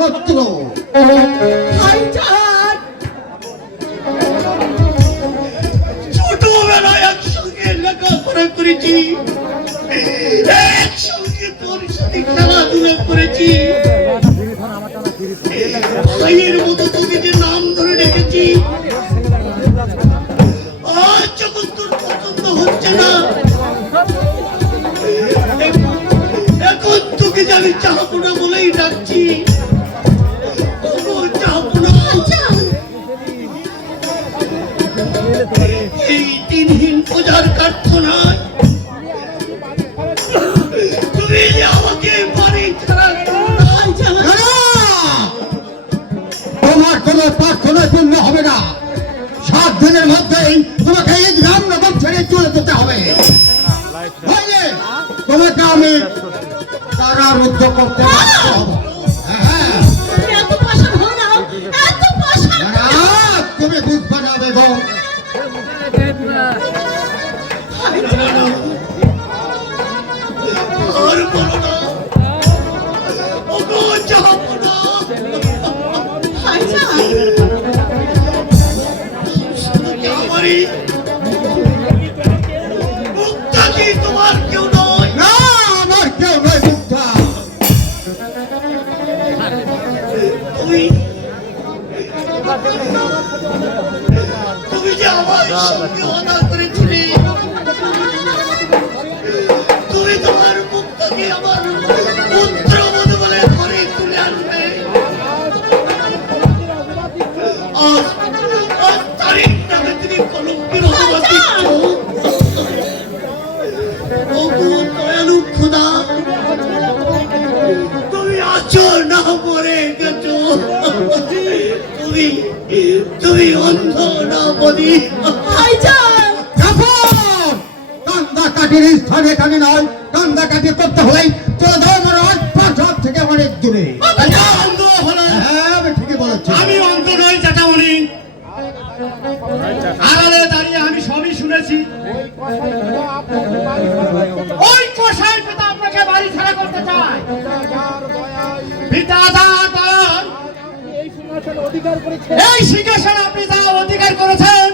সত্য ছোটবেলায় একসঙ্গে করেছি। একসঙ্গে করেছি। ভাইয়ের মতো তোকে যে নাম ধরে রেখেছি। আর যখন তোর পছন্দ হচ্ছে না এখন তোকে যে বলেই ডাকছি। এই দিনহীন পূজার প্রার্থনায় তুমি আমাকে বাড়ি ছাড়া করো না, না! তোমার কোনো প্রার্থনা পূর্ণ হবে না। সাত দিনের মধ্যেই তোমাকে এই গ্রাম নগর ছেড়ে চলে যেতে হবে। তোমাকে আমি কারারুদ্ধ করতে বাধ্য হব। আমারই মুখটা কি তোমার কেউ নয়। না আমার কেউ নয় মুক্তা তুমি তুমি যে আমার সঙ্গে অদা করেছিলে। তুমি অন্ধ না বলি কান্দা কাটির স্থানে কানে নয়। কান্দা কাটি করতে হলেই চলে যাও আমার আজ থেকে অনেক দূরে। অন্ধ হলো হ্যাঁ আমি ঠিকই বলেছি। আমি অন্ধ নই চাটামণি আড়ালে দাঁড়িয়ে আমি সবই শুনেছি। ওই কষাই পিতা আপনাকে বাড়ি ছাড়া করতে চায় পিতা এই সিংহাসন আপনি যা অধিকার করেছেন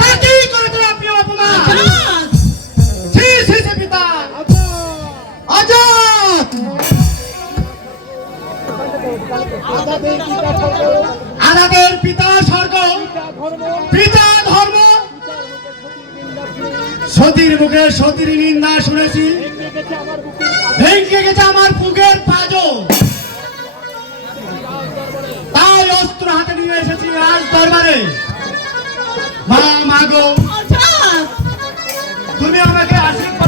তাকেই করেছেন আপনি অপমান। পিতা। আজাদ! আনাদের পিতা স্বর্গ পিতা ধর্ম। সতীর মুখে সতীর নিন্দা শুনেছি। ভেঙে গেছে আমার বুকের পাজো দরবারে মা মাগো তুমি আমাকে আশীর্বাদ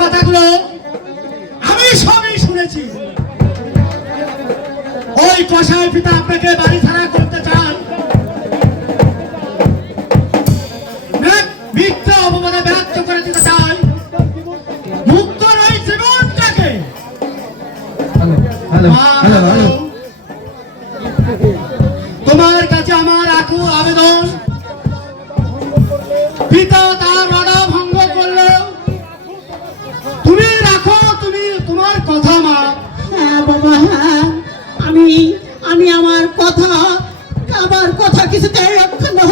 কথাগুলো আমি সবই শুনেছি। ওই কষাই পিতা আপনাকে বাড়ি ছাড়া করতে চান। মিথ্যা ব্যক্ত করে দিতে জীবনটাকে। তোমার কাছে আমার আকু আবেদন। পিতা कथा कथा किसी तेरे रखना?